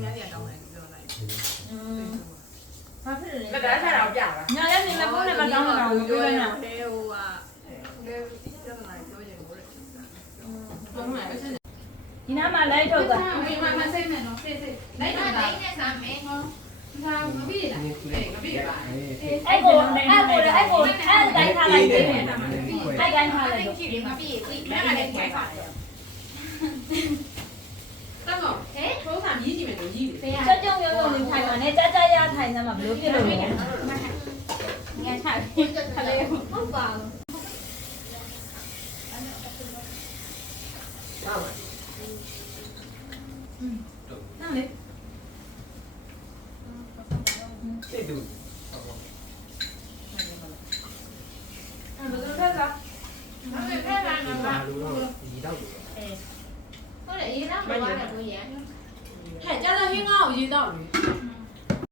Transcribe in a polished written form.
များကြီးတောင်းတယ်ပြောလိုက်ဘာဖြစ်လဲ မဒါထားတော့ပြပါ ညာရက်နေလည်းဖုန်းနဲ့မတောင်းတော့ဘူးပြောနေတာ ဟဲဟိုကလေပြဿနာပြောရင်ကိုဟုတ်မှာ ဒီနားမှာလိုက်ထုတ်သွား မစိတ်နဲ့နော်စိတ်လိုက်တာလိုက်နဲ့ဆမ်းမယ်ဟောဒါမပြီးလားမပြီးပါ အဲ့ကိုအဲ့တိုင်းထားလိုက်တယ်အဲ့တိုင်းထားလိုက်တော့ ကြည့်လေမပြီးဘူးမလည်းခိုင်းပါတယ်တော့ဟဲ့ထိုးစာမြည်ကြည့်မယ်လို့ကြီးတယ် ချက်ကြုံရုံရုံနေထိုင်ပါနဲ့ကြကြရထိုင်စမ်းမှာဘလို့ပြလို့လဲငါချခလေးဟုတ်ပါဘူး ဟုတ်ပါနားလေ စိတ်တူ အဲ့ဘယ်လိုလဲက ဟုတ်တယ်ဖက်လာနော် ဘာလို့တော့ဒီတော့ ဟုတ်တယ်ရေးတော့ဘာလဲကိုရ ဟဲ့ကြာတော့ဟင်းကောင်းကိုရေးတော့ပြီ ဟ